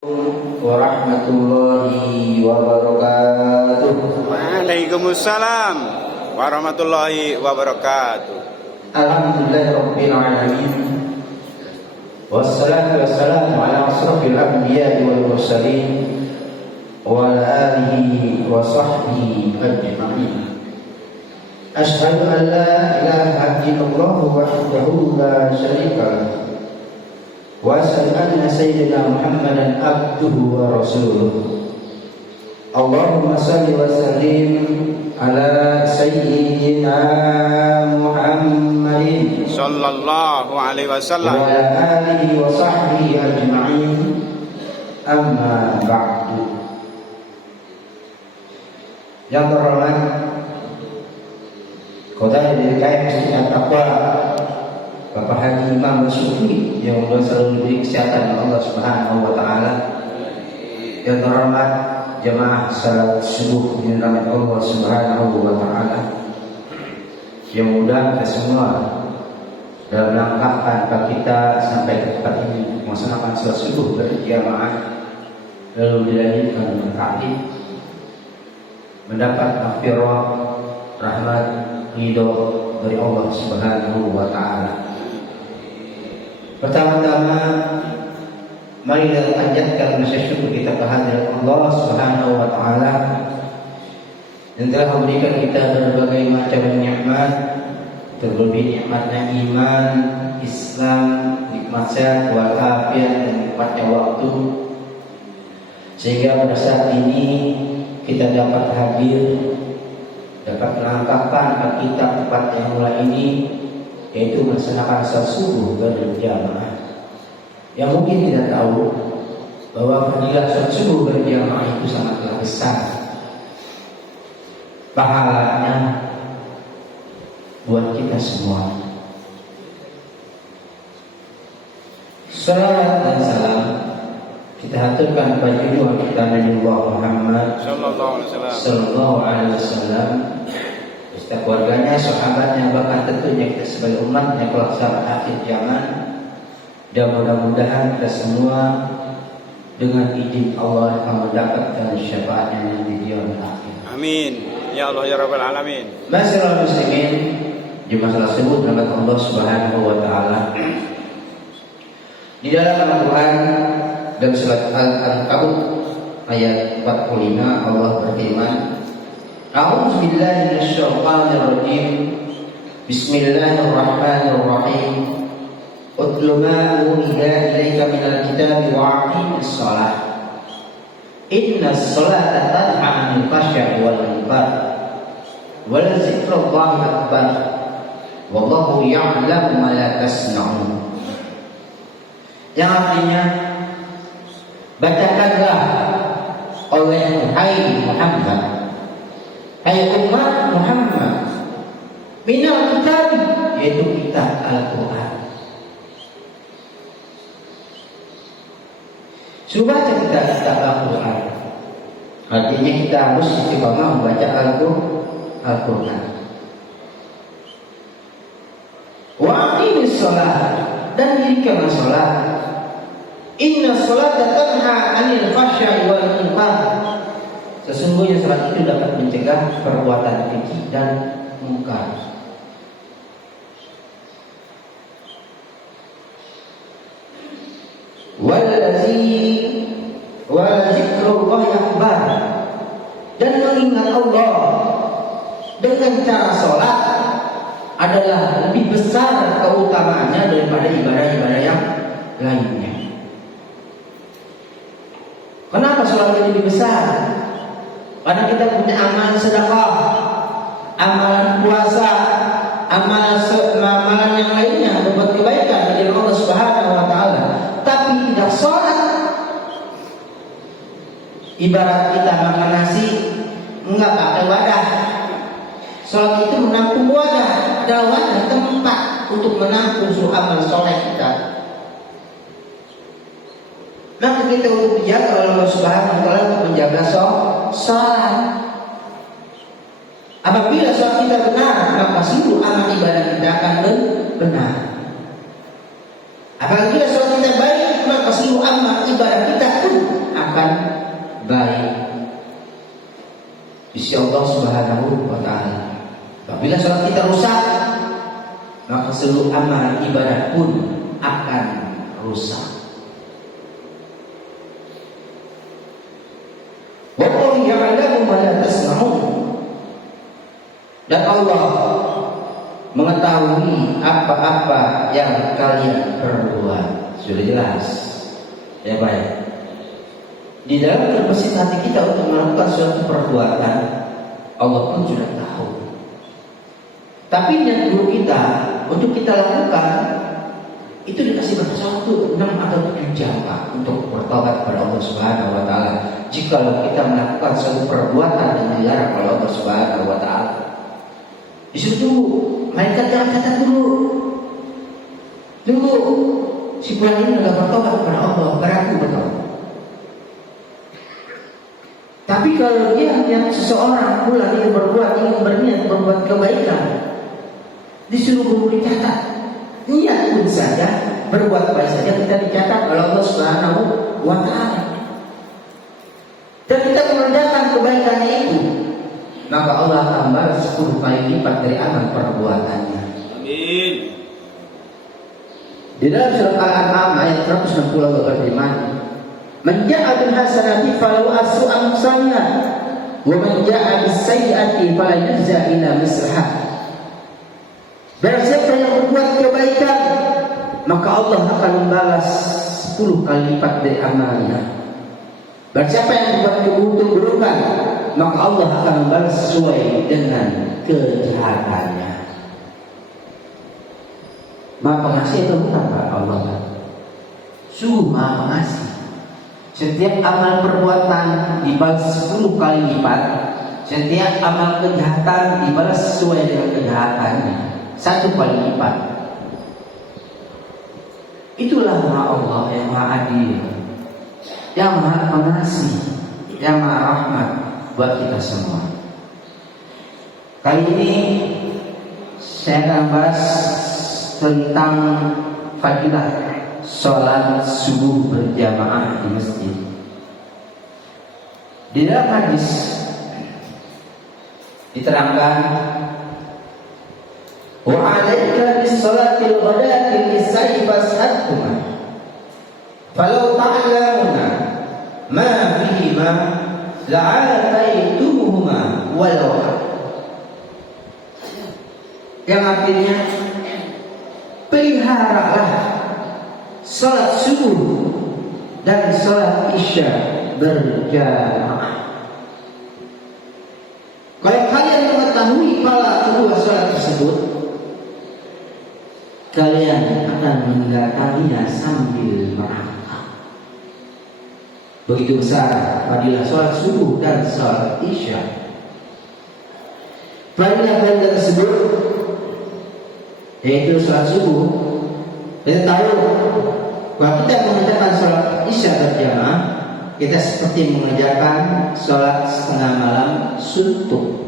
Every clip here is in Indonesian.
Warahmatullahi wabarakatuh. Waalaikumsalam warahmatullahi wabarakatuh. Alhamdulillahirabbil alamin. Wassalatu wassalamu ala asrofil anbiya'i wal mursalin wa ala alihi wa sahbihi ajma'in. Asyhadu an la ilaha illallah wahdahu la syarika lahu wa asyhadu anna sayyidina Muhammadan abduhu wa rasuluh. Allahumma salli wa sallim ala sayyidina Muhammadin sallallahu alaihi wasallam wa ala alihi wa sahbihi ajma'in. Amma ba'du. Yang terhormat Ketua DKM Masjid At-Taqwa Bapak Haji Imam Basuki yang sudah selalu diberi kesehatan oleh Allah Subhanahu wa taala. Yang terhormat jemaah salat subuh di nama Allah Subhanahu wa taala. Yang mudah kita semua dalam langkah kita sampai ke tempat ini melaksanakan salat subuh berjamaah lalu dilanjutkan dengan ta'lim, mendapat maghfirah, rahmat, ridho dari Allah Subhanahu wa taala. Pertama-tama mari kita panjatkan rasa syukur kita kehadirat Allah Subhanahu wa taala yang telah memberikan kita berbagai macam nikmat, terlebih nikmatnya iman, Islam, nikmat sehat walafiat dan nikmatnya waktu, sehingga pada saat ini kita dapat hadir, dapat melangkahkan kita tempat yang mulai ini, yaitu melaksanakan salat subuh berjamaah. Yang mungkin tidak tahu bahwa fadilah salat subuh berjamaah itu sangatlah besar pahalanya buat kita semua. Salat dan salam kita haturkan kepada junjungan kita Nabi Muhammad sallallahu alaihi wasallam, beserta keluarganya, sahabatnya, bahkan tentunya kita sebagai umatnya kelak saat akhir zaman. Dan mudah-mudahan kita semua dengan izin Allah akan mendapatkan syafaatnya nanti di yaumil akhir. Amin ya Allah ya rabbal alamin. Masyaallah muslimin, di masalah sebut nama Allah Subhanahu wa taala. Di dalam Al-Qur'an dan surat Al-Ankabut ayat 45 Allah berfirman, A'udzu billahi minasyaitonir rajim. Bismillahirrahmanirrahim. Utlu ma uhiya ilaika minal kitabi wa aqimis shalah. Innas sholata tanha 'anil fahsya'i wal munkar. Wa la dzikrullahi akbar. Wallahu ya'lamu ma la tasna'un. Yang artinya, bacakanlah oleh hai Muhammad, hai umat Muhammad, minal kitab, yaitu kitab Al-Quran. Suruh baca kita kitab Al-Quran. Artinya kita harus istiqamah membaca Al-Quran. Wa aqimis shalah, dan dirikanlah salat. Inna sholata tanha 'anil fahsya'i wal munkar. Sesungguhnya salat itu dapat mencegah perbuatan keji dan mungkar. Wala dzikrullahi akbar, dan mengingat Allah dengan cara sholat adalah lebih besar keutamaannya daripada ibadah-ibadah yang lainnya. Kenapa sholat lebih besar? Karena kita punya amalan sedekah, amalan puasa, amalan yang lainnya, berbuat kebaikan bagi Allah Subhanahu wa taala. Tapi tidak sholat, ibarat kita makan nasi enggak pakai wadah. Sholat itu menampung wadah, adalah wadah tempat untuk menampung seluruh amal soleh kita. Maka kita untuk dijaga oleh Allah Subhanahu wa taala untuk menjaga sholat. Apabila sholat kita benar, maka seluruh amal ibadah kita akan benar. Apabila sholat kita baik, maka seluruh amal ibadah kita pun akan baik di sisi Allah Subhanahu wa taala. Apabila sholat kita rusak, maka seluruh amal ibadah pun akan rusak. Wallahu ya'lamu ma la tasma'un. Dan Allah mengetahui apa-apa yang kalian perbuat. Sudah jelas. Ya baik. Di dalam terbesit hati kita untuk melakukan suatu perbuatan, Allah pun sudah tahu. Tapi niat dulu kita untuk kita lakukan itu dikasih batas waktu 6 atau 7 jam Pak, untuk bertobat kepada Allah Subhanahu wa taala. Jika kita melakukan suatu perbuatan yang dilarang oleh Allah Subhanahu wa taala, disuruh tunggu, malaikat jangan catat dulu. Tunggu, si fulan ini sudah bertobat kepada Allah, beraku betul. Tapi kalau dia yang seseorang pula ingin berniat berbuat kebaikan, disuruh guru dicatat. Niat pun saja, berbuat baik saja kita dicatat oleh Allah Subhanahu wa taala. Dan kita mengerjakan kebaikannya itu, maka Allah akan balas 10 kali lipat dari amal perbuatannya. Amin. Di dalam surat Al-An'am ayat 160 Allah berfirman, "Man ja'a bil hasanati falahu asru amsalha, wa man ja'a bis sayyi'ati fala yujza illa mislaha." Barang siapa yang berbuat kebaikan, maka Allah akan membalas 10 kali lipat dari amalnya. Barang siapa yang berbuat keburukan, maka Allah akan membalas sesuai dengan kejahatannya. Maha pengasih atau bukan Pak Allah? Sungguh Maha pengasih. Setiap amal perbuatan dibalas 10 kali lipat. Setiap amal kejahatan dibalas sesuai dengan kejahatannya, 1 kali lipat. Itulah Allah yang Maha Adil, yang Maha Pengasih, yang Maha Rahmat buat kita semua. Kali ini saya akan bahas tentang fadilah sholat subuh berjamaah di masjid. Di dalam hadis diterangkan, wa 'alaika bis-shalatil ghadati lis-sayyi fas'adhuma falau ta'lamuna ma fihima la'ataitumuhuma walau. Yang artinya, peliharalah sholat subuh dan sholat isya berjamaah. Kalau kalian mengetahui pahala kedua sholat tersebut, kalian akan mendatanginya sambil merangkak. Begitu besar fadilah sholat subuh dan sholat isya. Fadilah tersebut yaitu sholat subuh. Kita tahu kalau kita mengerjakan sholat isya berjamaah, kita seperti mengerjakan sholat setengah malam suntuk.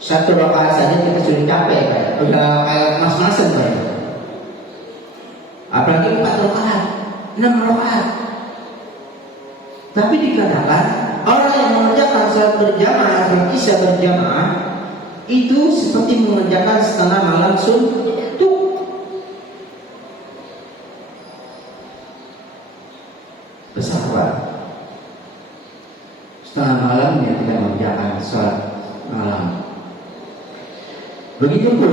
1 rakaat saja kita sudah capek, udah kayak mas-masan Pak. Apalagi 4 rakaat, 6 rakaat. Tapi dikatakan orang yang mengerjakan sholat berjamaah atau isya berjamaah itu seperti mengerjakan setengah malam suntuk. Besar Pak. Setengah malam yang tidak mengerjakan sholat malam. Begitupun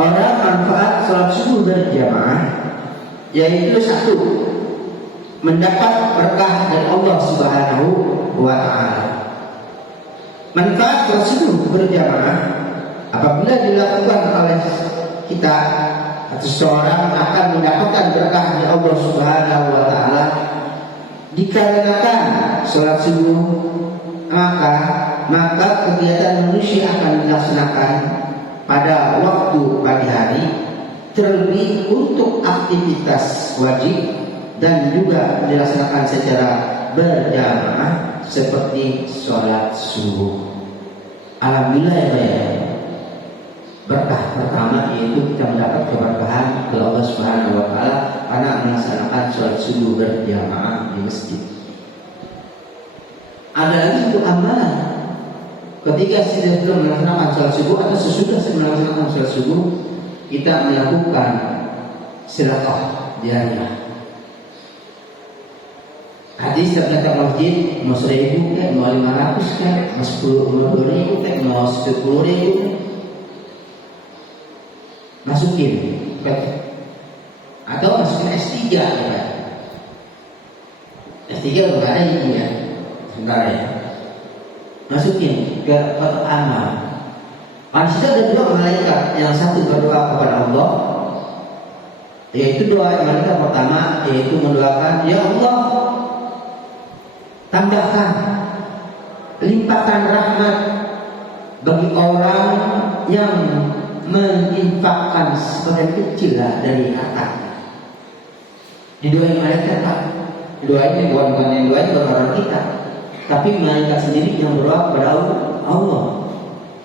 orang manfaat sholat subuh berjamaah, yaitu 1, mendapat berkah dari Allah Subhanahu wa taala. Manfaat sholat subuh berjamaah apabila dilakukan oleh kita atau seorang akan mendapatkan berkah dari Allah Subhanahu wa taala dikarenakan sholat subuh, maka kegiatan manusia akan dilaksanakan pada waktu pagi hari, terlebih untuk aktivitas wajib dan juga dilaksanakan secara berjamaah seperti sholat subuh. Alhamdulillah ya, berkah pertama yaitu kita mendapat keberkahan dari Allah Subhanahu wa taala karena melaksanakan sholat subuh berjamaah di masjid. Ada lagi untuk amalan. Ketika sebelum melaksanakan sholat subuh atau sesudah melaksanakan sholat subuh, kita melakukan silaturahmi jariah. Hadis terkata masjid mau 1.000 kan, mau 500 kan, mau 10.000 kan, mau 10.000 kan, masukin atau masukin S3 ya. S3 enggak ada ini ya, sebentar ya. Masukin ke kotak amal. Manusia ada dua malaikat, yang satu berdoa kepada Allah, yaitu doa malaikat pertama, yaitu mendoakan, ya Allah, tambahkan, limpahkan rahmat bagi orang yang menginfakkan sebagian kecil lah dari harta. Didoain malaikat Pak. Didoain bukan yang doain bukan orang kita, tapi malaikat sendiri yang berdoa kepada Allah.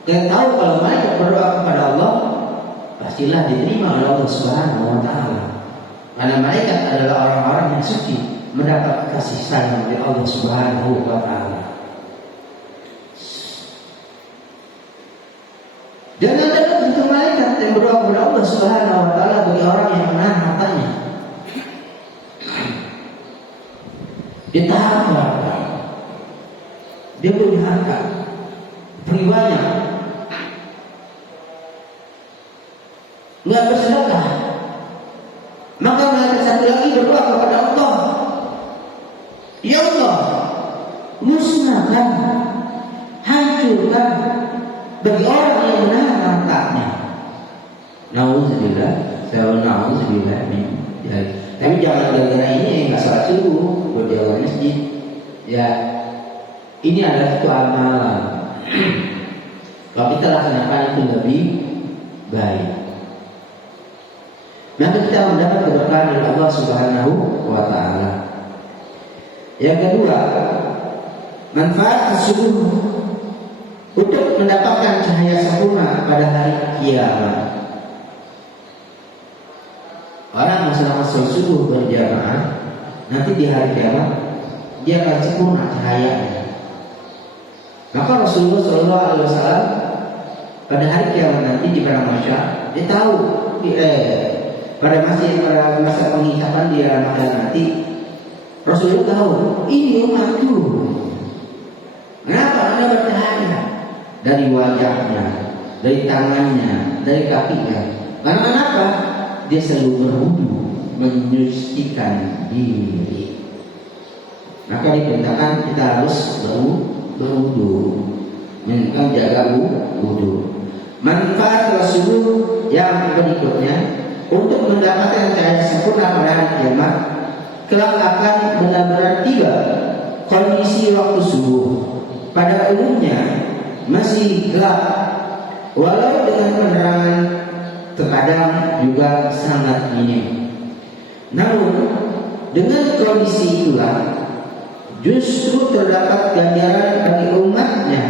Kita tahu kalau malaikat berdoa kepada Allah, pastilah diterima oleh Allah Subhanahu wa taala. Karena malaikat adalah orang-orang yang suci, mendapat kasih sayang dari Allah Subhanahu wa taala. Dan ada juga malaikat yang berdoa kepada Allah Subhanahu wa taala bagi orang yang menahan hartanya. Dia tahan harta. Dia punya harta, pribadinya nggak bersedekah, maka malaikat satu lagi berdoa kepada Allah, ya Allah, musnahkan, hancurkan bagi orang yang menahan hartanya. Nauzubillah, nauzubillah min. Tapi jangan gara-gara ini nggak salat subuh, berjalan masjid. Ya, ini adalah satu amalan. Kalau kita laksanakan itu lebih baik, maka kita mendapat keberkahan dari Allah Subhanahu wa taala. Yang kedua, manfaat subuh untuk mendapatkan cahaya sempurna pada hari kiamat. Orang melaksanakan sholat subuh berjamaah, nanti di hari kiamat dia akan sempurna cahayanya. Maka Rasulullah SAW pada hari kiamat nanti di padang mahsyar, dia tahu pada masa penghisapan di Ramadan nanti, Rasulullah tahu ini umatku. Kenapa Anda bercahaya? Dari wajahnya, dari tangannya, dari kakinya. Karena kenapa? Dia selalu berwudu, menyucikan diri. Maka diperintahkan kita harus berwudu, menjaga wudu. Manfaat Rasul yang berikutnya, untuk mendapatkan cahaya sempurna pada hari kiamat, kelak akan benar-benar tiba kondisi waktu subuh. Pada umumnya masih gelap, walau dengan penerangan terkadang juga sangat minim. Namun dengan kondisi itulah justru terdapat ganjaran bagi umatnya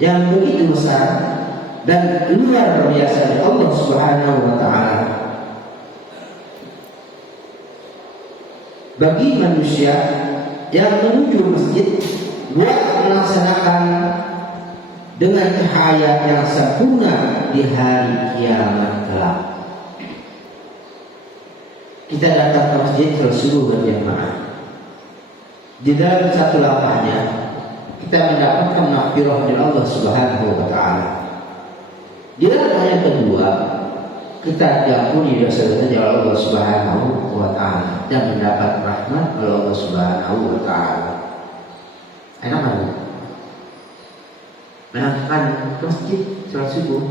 yang begitu besar dan luar biasa dari Allah Subhanahu wa taala. Bagi manusia yang menuju masjid buat melaksanakan dengan cahaya yang sempurna di hari kiamat kelak. Kita datang ke masjid subuh berjamaah. Di dalam satu langkahnya kita mendapatkan maghfirah dari Allah Subhanahu wa taala. Di langkah yang kedua kita diampuni dosa-dosa dari Allah Subhanahu wa taala dan mendapat rahmat dari Allah Subhanahu wa taala. Enak kan? Melakukan masjid sholat subuh.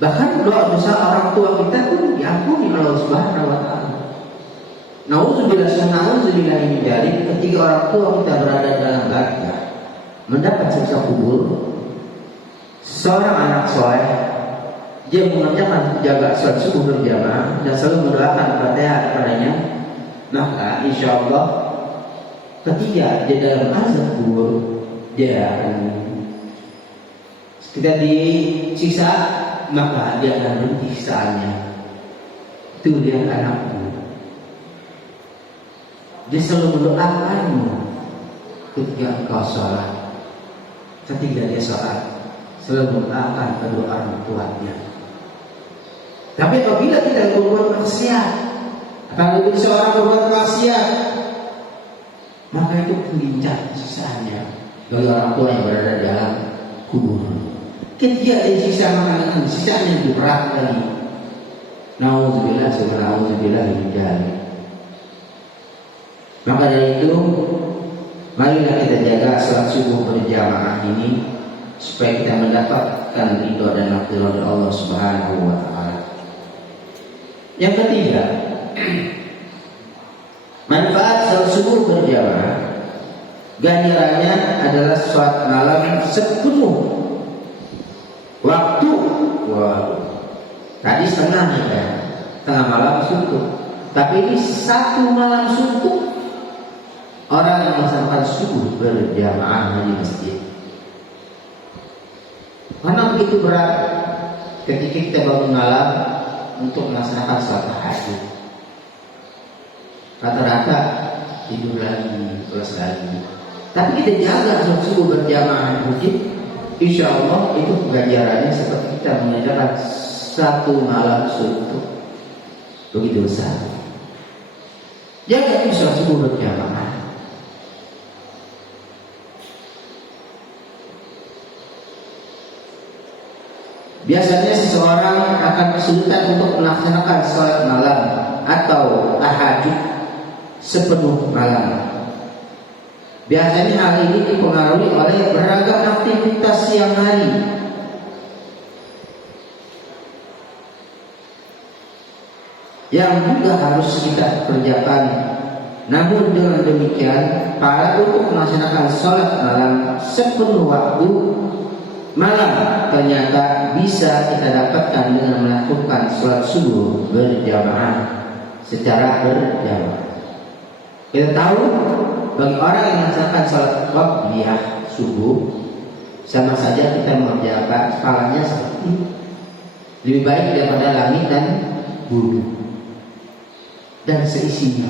Bahkan doa dosa orang tua kita pun diampuni oleh Allah Subhanahu wa taala. Nauzubillah min dzalik, ketika orang tua kita berada dalam barzakh mendapat siksa kubur, seorang anak soleh dia mengerjakan jaga sholat subuh berjamaah dan selalu mendoakan Fatihah kepadanya, maka insya Allah ketika dia dalam azab kubur dia akan ketika disiksa, maka dia akan berhenti siksaannya. Itu dia anakku. Dia selalu mendoakanmu ketika engkau sholat, ketika dia sholat selalu mendoakan kedua orang tuanya. Tapi apabila kita berbuat maksiat, apabila seorang berbuat maksiat, maka itu mengincar siksaannya bagi orang tua yang berada dalam kubur. Ketika dia siksa, maka siksaan yang lebih berat lagi. Nauzubillah, subhanallah, min dzalik. Maka dari itu, marilah kita jaga salat subuh berjamaah ini supaya kita mendapatkan ridho dan maghfirah dari Allah Subhanahu wa taala. Yang ketiga, manfaat salat subuh berjamaah, ganjarannya adalah salat malam sepenuh waktu. Tadi setengah ya, tengah malam suntuk. Tapi ini satu malam suntuk. Orang yang melaksanakan subuh berjamaah di masjid. Karena begitu berat ketika kita bangun malam untuk melaksanakan sholat tahajud. Rata-rata tidur lagi, terus lagi. Tapi kita jaga sholat subuh berjamaah di masjid. Insya Allah itu ganjarannya seperti kita mengerjakan satu malam suntuk. Begitu besar. Jaga sholat subuh berjamaah. Biasanya seseorang akan kesulitan untuk melaksanakan sholat malam atau tahajud sepenuh malam. Biasanya hal ini dipengaruhi oleh beragam aktivitas siang hari. Yang juga harus kita kerjakan. Namun dengan demikian, para untuk melaksanakan sholat malam sepenuh waktu malam ternyata bisa kita dapatkan dengan melakukan sholat subuh berjamaah secara berjamaah. Kita tahu bagi orang yang melaksanakan sholat qabliyah subuh sama saja kita mengerjakan pahalanya seperti lebih baik daripada langit dan bumi dan seisinya.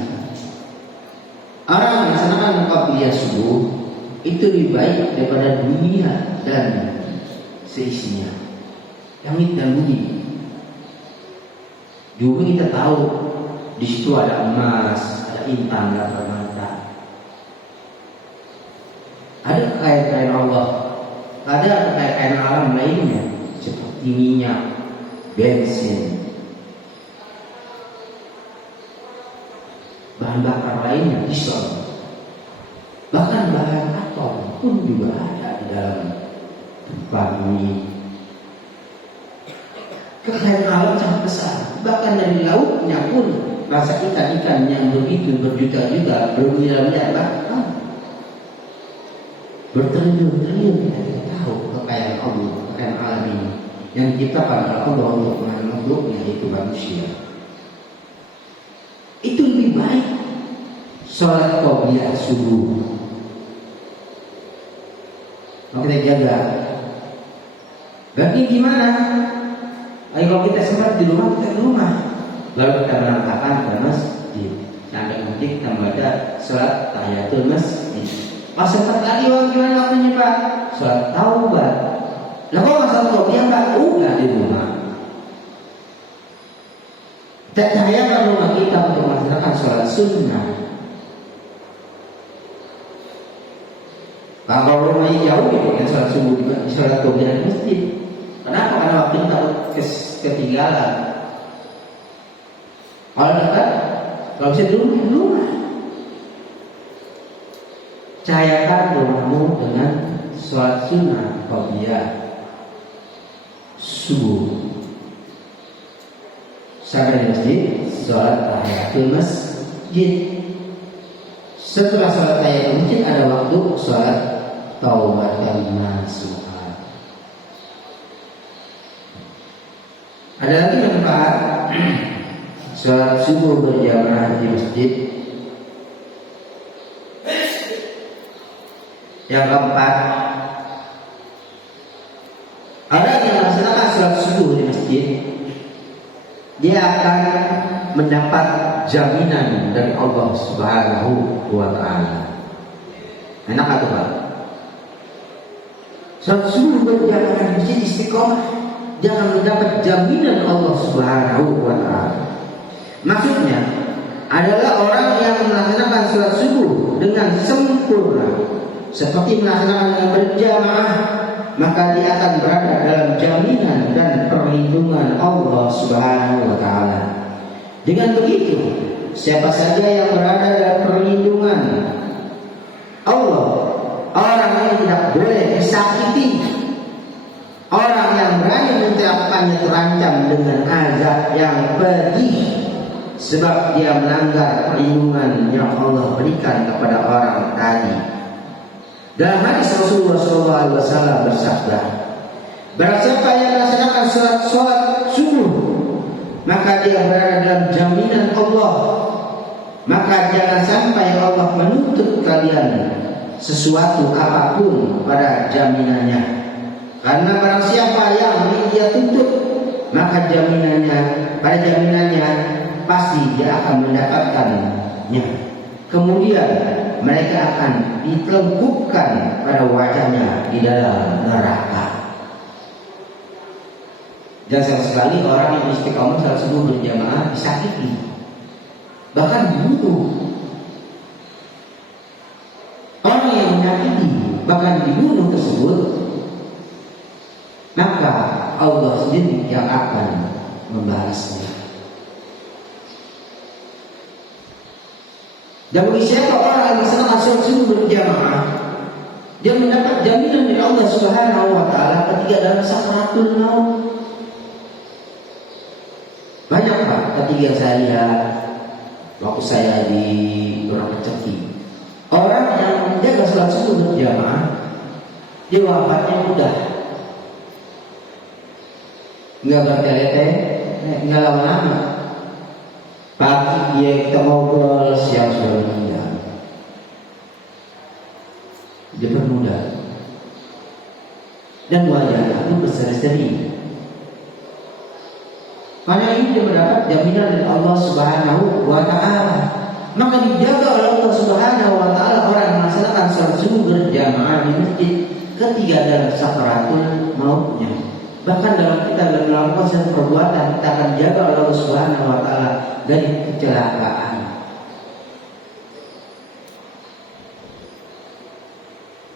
Orang yang melaksanakan qabliyah subuh itu lebih baik daripada dunia dan seisinya, langit dan bumi. Juga kita tahu di situ ada emas, ada intan, ada permata, ada kekayaan Allah, ada kekayaan alam lainnya seperti minyak, bensin, bahan bakar lainnya, diesel, bahkan bahan atom pun juga ada di dalam tempat ini. Kekayaan alam sangat besar. Bahkan dari lautnya pun rasa ikan-ikan yang begitu berjuta-juta, bermiliar-miliar, bahkan bertriliun-triliun kita tahu kekayaan Allah, kekayaan alam ini yang diciptakan oleh Allah untuk makhluknya, yaitu manusia. Itu lebih baik sholat qabliyah subuh. Maka kita jaga. Berarti gimana? Ayo kalau kita sempat di rumah, kita di rumah. Lalu kita menangkapkan ke masjid. Sampai nanti kita membaca sholat tahiyatul masjid. Pas sempat lagi, gimana waktunya Pak? Sholat taubat. Nah kok nggak sholat taubat Pak? Udah di rumah. Tak cahayakan rumah kita untuk melaksanakan sholat sunnah. Kalau rumahnya jauh, kan sholat subuh juga, sholat taubat di masjid. Kenapa? Karena waktu kita ketinggalan. Kalau dekat, kalau bisa di rumah. Cahayakan rumahmu dengan sholat sunnah qabliyah subuh. Sampai di masjid, sholat tahiyatul masjid. Setelah sholat tahiyatul masjid ada waktu sholat taubatan nasuha. Ada lagi manfaat sholat subuh berjamaah di masjid. Yang keempat, orang yang melaksanakan sholat subuh di masjid, dia akan mendapat jaminan dari Allah Subhanahu wa taala. Enak atau Pak? Salat subuh berjamaah di masjid istiqomah jangan mendapat jaminan Allah Subhanahu wa taala. Maksudnya adalah orang yang melaksanakan salat subuh dengan sempurna seperti melaksanakan dengan berjamaah, maka dia akan berada dalam jaminan dan perlindungan Allah Subhanahu wa taala. Dengan begitu, siapa saja yang berada dalam perlindungan Allah, orang yang tidak boleh disakiti, orang yang berani menterapkannya terancam dengan azab yang pedih, sebab dia melanggar perlindungan yang Allah berikan kepada orang tadi. Dalam hadis Rasulullah SAW bersabda, barang siapa yang melaksanakan sholat subuh, maka dia berada dalam jaminan Allah. Maka jangan sampai Allah menuntut kalian sesuatu apapun pada jaminannya. Karena barang siapa yang dia tuntut, maka pada jaminannya pasti dia akan mendapatkannya. Kemudian mereka akan ditelungkupkan pada wajahnya di dalam neraka. Dan sama sekali orang yang istiqomah salat subuh berjamaah disakiti, bahkan dibunuh. Orang yang menyakiti bahkan dibunuh tersebut, maka Allah sendiri yang akan membalasnya. Dan bagi siapa orang yang melaksanakan salat subuh berjamaah, dia mendapat jaminan dari Allah Subhanahu wa taala ketika dalam sakaratul maut. Banyak Pak ketika saya lihat waktu saya di Purwokerto, orang yang menjaga salat subuh berjamaah, dia wafatnya mudah, nggak bertele-tele, nggak lama-lama. Pagi dia kita ngobrol, siang sudah meninggal. Dia bermuda dan wajah itu berseri-seri. Karena ini dia mendapat jaminan dari Allah Subhanahu wa taala. Maka dijaga oleh Allah Subhanahu wa taala orang yang melaksanakan salat subuh berjamaah di masjid ketika dalam sakaratul mautnya. Bahkan dalam kita melakukan satu perbuatan, kita akan jaga oleh Allah Subhanahu wa taala dari kecelakaan.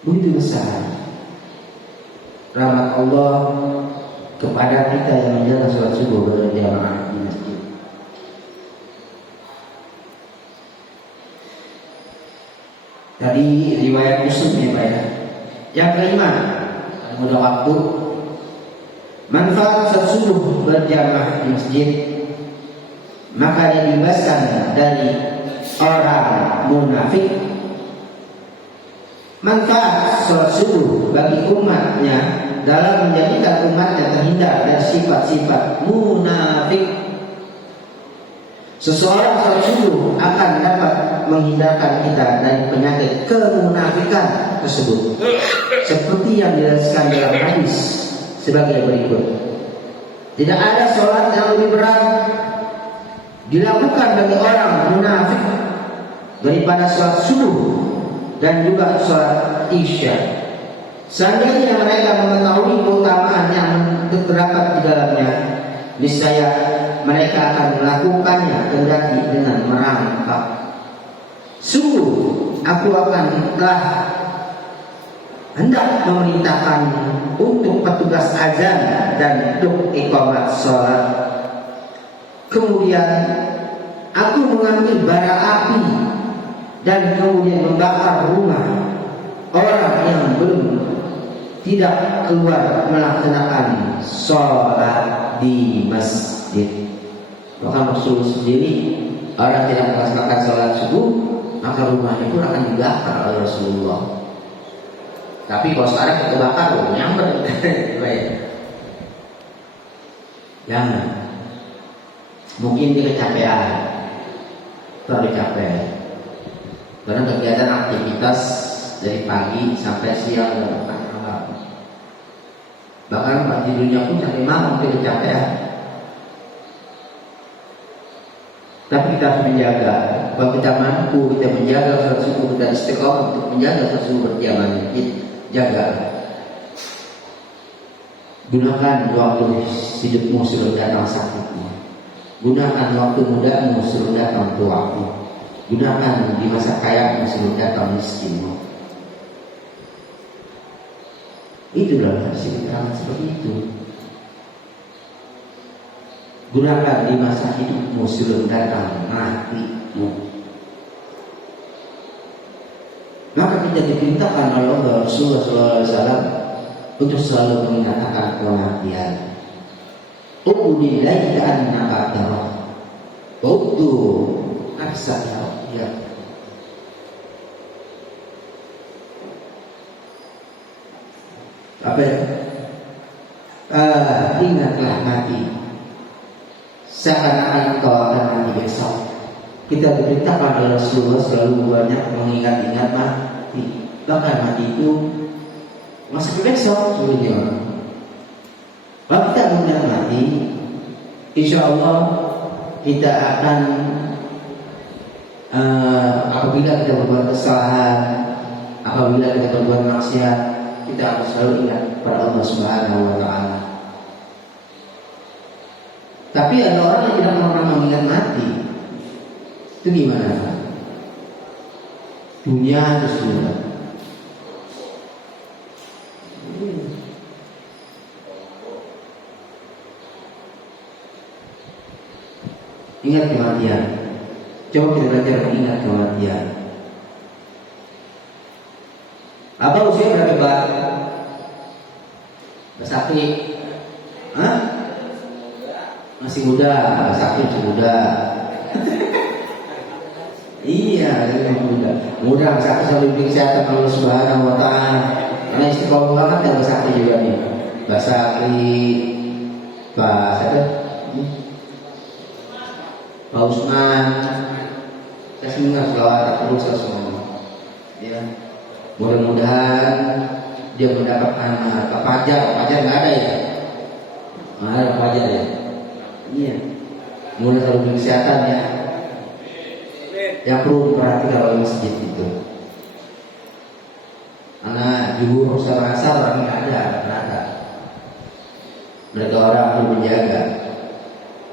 Begitu besar rahmat Allah kepada kita yang menjaga salat subuh berjamaah di masjid. Tadi riwayat Muslim ya Pak ya. Yang kelima, mudah waktu, manfaat salat subuh berjamaah di masjid, maka dibebaskan dari orang munafik. Manfaat salat subuh bagi umatnya dalam menjadikan umatnya terhindar dari sifat-sifat munafik. Seseorang salat subuh akan dapat menghindarkan kita dari penyakit kemunafikan tersebut, seperti yang dijelaskan dalam hadis sebagai berikut. Tidak ada sholat yang lebih berat dilakukan bagi orang munafik daripada sholat subuh dan juga sholat isya. Seandainya mereka mengetahui keutamaan yang terdapat di dalamnya, niscaya mereka akan melakukannya kendati dengan merangkak. Sungguh aku akan telah hendak memerintahkan untuk petugas azan dan untuk iqamat sholat. Kemudian aku mengambil bara api dan kemudian membakar rumah orang yang belum tidak keluar melaksanakan sholat di masjid. Bahkan Rasul sendiri, orang tidak melaksanakan sholat subuh, maka rumahnya pun akan dibakar oleh Rasulullah. Tapi kalau sekarang kita bakar, nyamber. Jangan. Mungkin dia kecapean, terlalu capek. Karena kegiatan aktivitas dari pagi sampai siang dan malam. Bahkan tidurnya pun sampai malam dia kecapean. Tapi kita harus menjaga bahwa kita mampu, kita menjaga sholat subuh, kita istiqomah untuk menjaga sholat subuh berjamaah, jaga. Gunakan waktu hidupmu sebelum datang sakitmu. Gunakan waktu mudamu sebelum datang tuamu. Gunakan di masa kayamu sebelum datang miskinmu. Itulah hasil keterangan seperti itu. Gunakan di masa hidupmu sebelum datang matimu. Maka kita diperintahkan oleh Allah Rasulullah SAW untuk selalu mengingatkan kematian. Ubudi laika annaka tarah. Ubdu nafsaka ya. Apa ya? Ingatlah mati. Seakan-akan kau akan mati besok. Kita diperintahkan oleh Rasulullah selalu banyak mengingat-ingat mati. Bahkan mati itu masih besok sebenarnya. Kalau kita mengingat mati, insya Allah kita akan apabila kita berbuat kesalahan, apabila kita berbuat maksiat, kita harus selalu ingat pada Allah Subhanahu wa Ta'ala. Tapi ada orang yang tidak pernah mengingat mati. Itu gimana? Dunia terus dunia. Ingat kematian. Coba kita belajar mengingat kematian. Apa usia berapa Pak? Sakti? Hah? Masih muda, sakti masih muda. Iya, masih muda. Muda sakti selalu diberi kesehatan Allah Subhanahu wa Ta'ala. Karena istiqomah banget ya sakti juga nih. Basakri, Pak Usman, saya senang selawat terus semua. Ya, mudah-mudahan dia mendapat anak. Pajar nggak ada ya? Nggak ada pajar ya? Iya. Mulai selalu kesehatan ya. Yang perlu diperhatikan oleh masjid itu. Anak juhur sama asar orang nggak ada. Mereka orang perlu menjaga.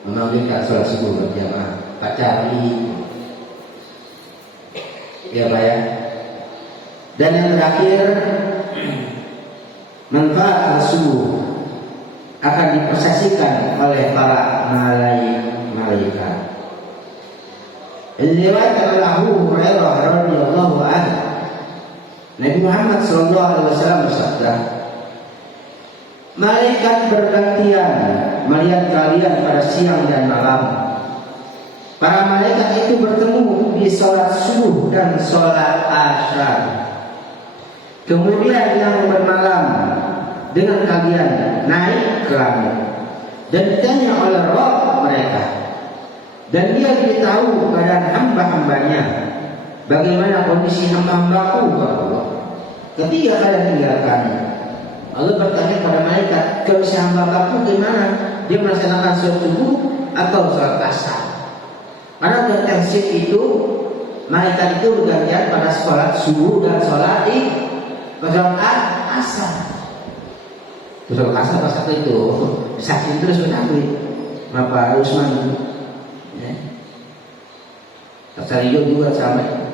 Memanggilkan sholat subuh berjamaah, pacari, ya Pak ya. Dan yang terakhir, manfaat subuh akan diprosesikan oleh para malaikat. Diriwayatkan oleh Abu Hurairah radhiyallahu anhu, Nabi Muhammad sallallahu alaihi wasallam bersabda, malaikat bergantian melihat kalian pada siang dan malam. Para malaikat itu bertemu di sholat subuh dan sholat asyar. Kemudian yang bermalam dengan kalian naik ke langit dan ditanya oleh Rabb mereka, dan dia beritahu keadaan hamba-hambanya, bagaimana kondisi hamba-hambaku ketika kalian tinggalkan. Allah bertanya pada malaikat, kondisi hamba-hambaku gimana? Dia melaksanakan sholat subuh atau sholat asar? Karena intensif itu malaikat itu bergantian pada sholat subuh dan sholat asar. Sholat asar pas itu saking terus menangis. Bapak Usman, ya. Asar juga sampai.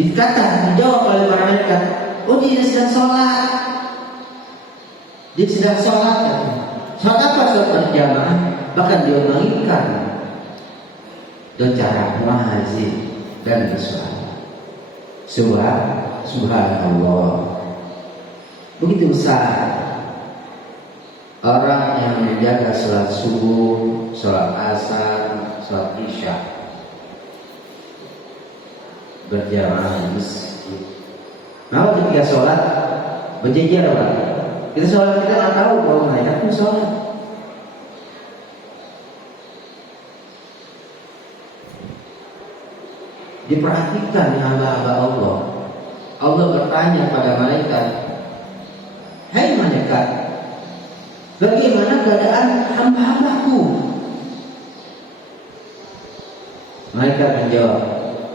Dijawab oleh para malaikat, oh dia sedang sholat. Dia sedang sholat kan? Sholat apa? Sholat berjamaah. Bahkan dia menginginkan dengan cara mahazin dan bersuara. Subhanallah. Begitu besar orang yang menjaga sholat subuh, sholat asar, sholat isya berjamaah di masjid. Nah, ketika sholat berjejer Pak. Kita sholat kita nggak tahu kalau malaikat pun sholat. Diperhatikan ya hamba-hamba Allah. Allah bertanya pada malaikat, hai malaikat, Bagaimana keadaan hamba-hambaku? Mereka menjawab,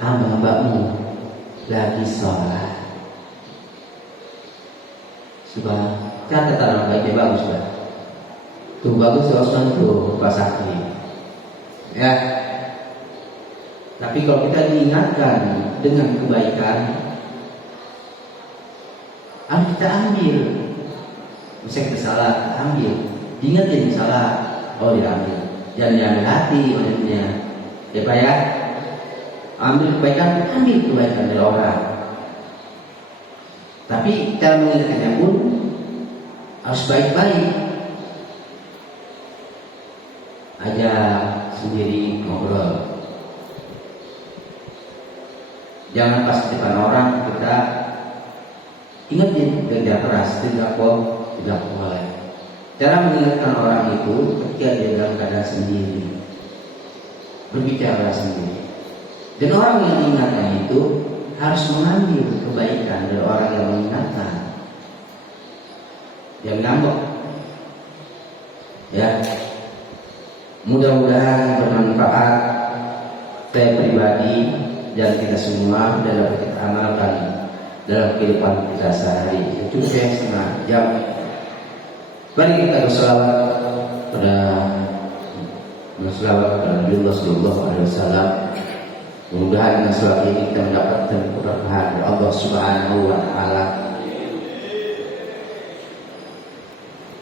hamba-hambamu lagi sholat. Subhan, catatan baiknya bagus, Pak. Tuh bagus Osman tuh Pak Sakti. Ya. Tapi kalau kita diingatkan dengan kebaikan, harus kita ambil. Misalnya kita salah, ambil. Diingatin salah, oh diambil. Jangan diambil hati maksudnya. Ya Pak ya. Ambil kebaikan dari orang. Tapi cara mengingatkannya pun harus baik-baik. Ajak sendiri ngobrol. Jangan pas di depan orang kita ingetin kerja keras, tidak boleh. Cara mengingatkan orang itu ketika dia dalam keadaan sendiri, berbicara sendiri. Dan orang yang diingatkan itu harus mengambil kebaikan dari orang yang mengingatkan. Jangan ngambek. Ya. Mudah-mudahan bermanfaat saya pribadi dan kita semua dalam kita amalkan dalam kehidupan kita sehari. Itu saya setengah jam. Mari kita berselawat pada Nabi Sallallahu Alaihi Wasallam. Mudah-mudahan dengan selawat ini kita mendapatkan keberkahan dari Allah Subhanahu Wa Taala.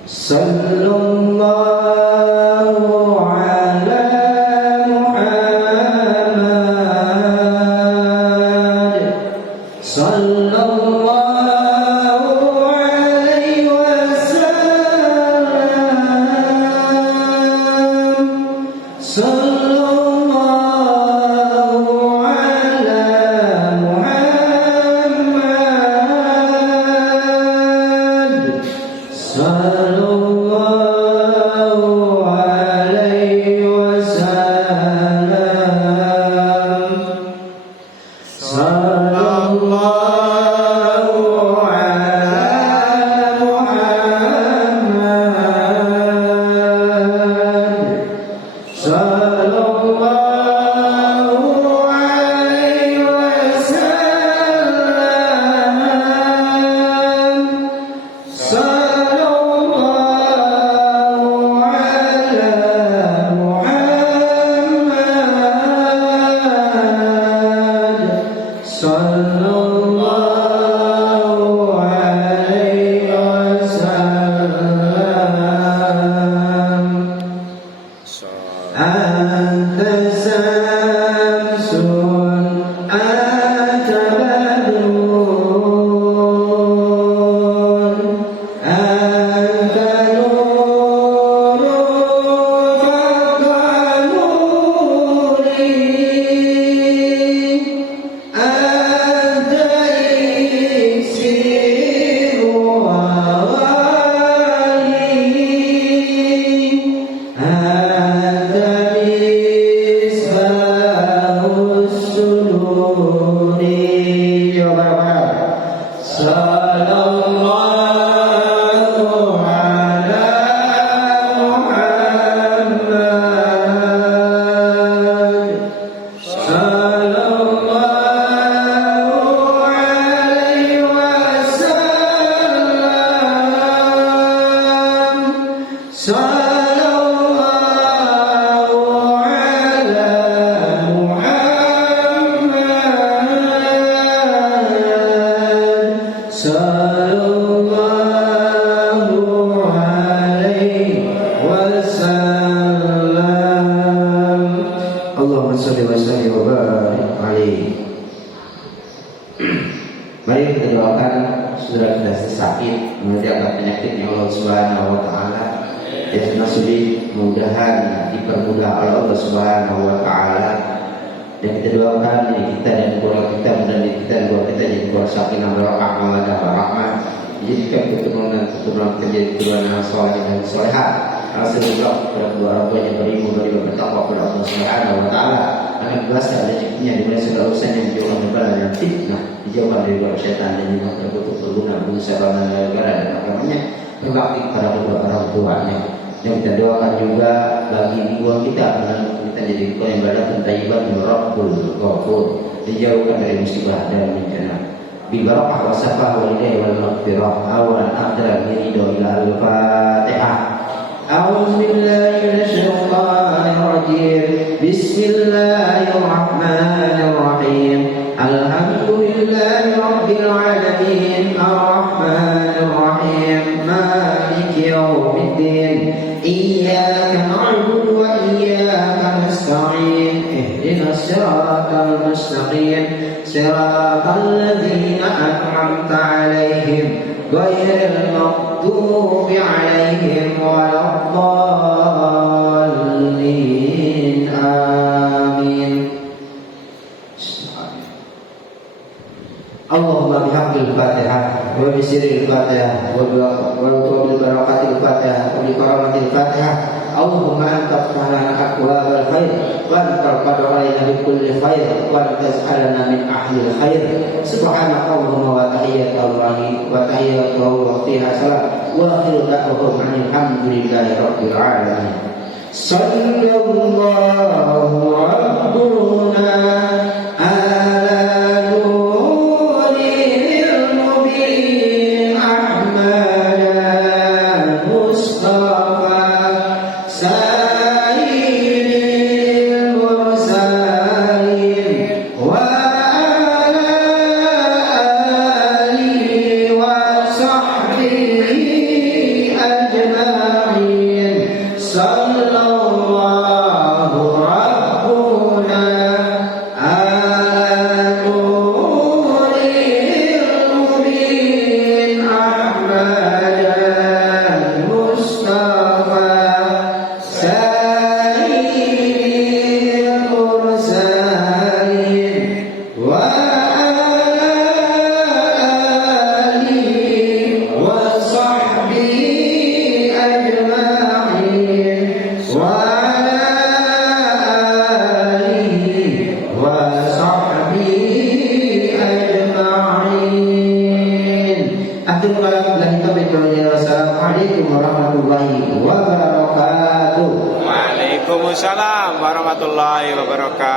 Sallallahu Mari kita doakan saudara kita sakit, menjaga penyakitnya Allah Subhanahu Wa Taala. Ya sudah sulit, mudahan dipermudah oleh Allah Subhanahu Wa Taala. Dan kita doakan diri kita dan keluarga kita, mudah diri kita dan keluarga kita jadi keluarga sakinah barokah, mawadah warahmah. Dijadikan keturunan kita jadi keturunan yang saleh dan salehah. Rasulullah kedua orang tua yang berilmu dari bertakwa kepada Allah Subhanahu Wa Taala akan bebaskan rezekinya dari segala urusan yang dijauhkan dari bala dan fitnah, dijauhkan dari bala syaitan dan juga terkutuk berguna berusaha bala negara dan agamanya. berbakti kepada kedua orang tuanya. Dan kita doakan juga bagi dua kita jadi dikau yang beradat tayyiban Rabbul Ghafur, dijauhkan dari musibah dan bencana. Bi barakah wa safah wal hidayah wal maghfirah awalan akhiran ridho ila al-Fatihah. A'udzu billahi minasy syaithanir rajim. Bismillahirrahmanirrahim. Alhamdulillahi rabbil alamin arrahmanir rahim maliki yaumiddin. Iyyaka na'budu wa iyyaka nasta'in. Ihdinas siratal mustaqim. Siratal ladzina an'amta 'alaihim ghairil maghdubi 'alaihim waladdallin. Amin. Allahumma bihaqqil Fatihah wa bisirril Fatihah wa bil barakatil Fatihah wa bi karamatil Fatihah. Allahumma anta ftahna abwabal khair wa anta qad alaina bi kulli khair wa anta tas'alana min ahlil khair. Subhanaka Allahumma wa tahiyyatullahi wa tahiyyatuhu wa fiha salam wa akhiru da'wahum alhamdulillahi rabbil alamin. Sallallahu rabbuna Assalamualaikum warahmatullahi wabarakatuh. Waalaikumsalam warahmatullahi wabarakatuh.